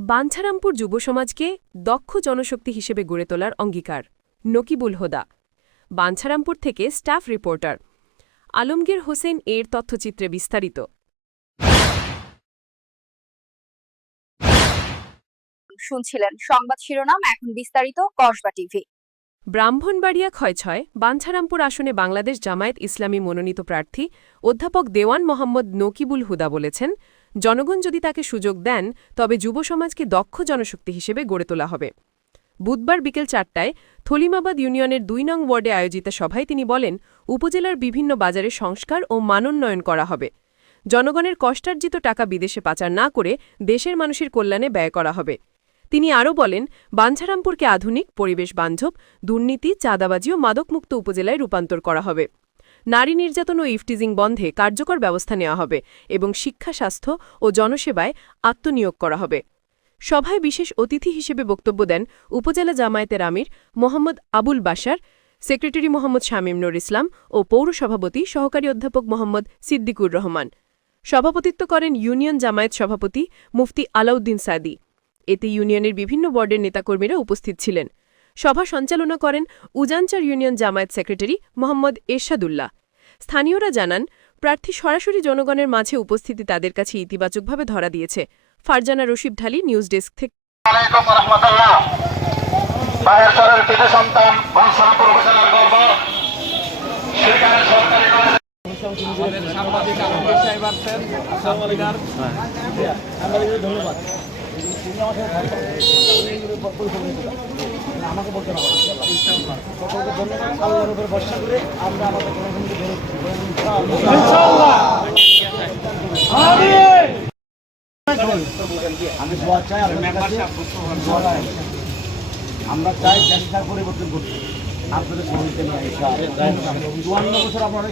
বাঞ্ছারামপুর যুব সমাজকে দক্ষ জনশক্তি হিসেবে গড়ে তোলার অঙ্গীকার। নকিবুল হোদা বাঞ্ছারামপুর থেকে স্টাফ রিপোর্টার। আলমগীর হোসেন এর তথ্যচিত্রে বিস্তারিত। শুনছিলেন সংবাদ শিরোনাম এখন বিস্তারিত কসবা টিভি। ব্রাহ্মণবাড়িয়া ক্ষয়ছয় বাঞ্ছারামপুর আসনে বাংলাদেশ জামায়াত ইসলামী মনোনীত প্রার্থী অধ্যাপক দেওয়ান মোহাম্মদ নকিবুল হুদা বলেছেন জনগণ যদি তাকে সুযোগ দেন, তবে যুব সমাজকে দক্ষ জনশক্তি হিসেবে গড়ে তোলা হবে। বুধবার বিকেল চারটায় থলিমাবাদ ইউনিয়নের দুই নং ওয়ার্ডে আয়োজিত সভায় তিনি বলেন, উপজেলার বিভিন্ন বাজারে সংস্কার ও মানোন্নয়ন করা হবে। জনগণের কষ্টার্জিত টাকা বিদেশে পাচার না করে দেশের মানুষের কল্যাণে ব্যয় করা হবে। তিনি আরও বলেন, বাঞ্ছারামপুরকে আধুনিক, পরিবেশ বান্ধব, দুর্নীতি, চাঁদাবাজি ও মাদকমুক্ত উপজেলায় রূপান্তর করা হবে। নারী নির্যাতন ও ইফটিজিং বন্ধে কার্যকর ব্যবস্থা নেওয়া হবে এবং শিক্ষা, স্বাস্থ্য ও জনসেবায় আত্মনিয়োগ করা হবে। সভায় বিশেষ অতিথি হিসেবে বক্তব্য দেন উপজেলা জামায়াতের আমির মোহাম্মদ আবুল বাশার, সেক্রেটারি মোহাম্মদ শামীম নুর ইসলাম ও পৌর সভাপতি সহকারী অধ্যাপক মোহাম্মদ সিদ্দিকুর রহমান। সভাপতিত্ব করেন ইউনিয়ন জামায়াত সভাপতি মুফতি আলাউদ্দিন সাদি। এতে ইউনিয়নের বিভিন্ন ওয়ার্ডের নেতাকর্মীরা উপস্থিত ছিলেন। সভা সঞ্চালনা করেন উজানচার ইউনিয়ন জামায়াত সেক্রেটারি মোহাম্মদ এরশাদুল্লাহ। স্থানীয়রা জানান প্রার্থী সরাসরি জনগণের মাঝে উপস্থিতি তাদের কাছে ইতিবাচকভাবে ধরা দিয়েছে। ফারজানা রশিদ ঢালি নিউজ ডেস্ক থেকে। সাংবাদিকার। ধন্যবাদ। আমাকে বলতে ধন্যবাদ আল্লাহর উপর ভরসা করে আমরা আমাদের জনগণকে আমি দোয়া চাই আমরা চাই দেশটার পরিবর্তন করতে আপনাদের সহযোগিতা নিয়ে চুয়ান্ন বছর আপনারা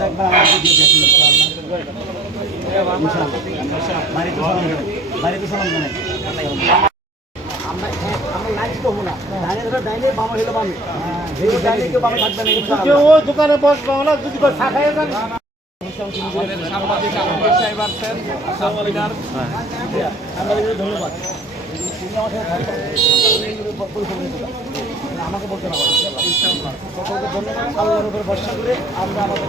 একবার বাড়িতে বাড়িতে। আমরা হ্যাঁ, আমরা লাইট তো হব না ডাইনে ধরে ডাইনে বামে হলে বামে যেই ডাইনে কেউ বামে থাকবে না সাংবাদিকার ধন্যবাদ আমাকে বলতে না সকলকে ধন্যবাদ আল্লাহর করে আমরা আমাদের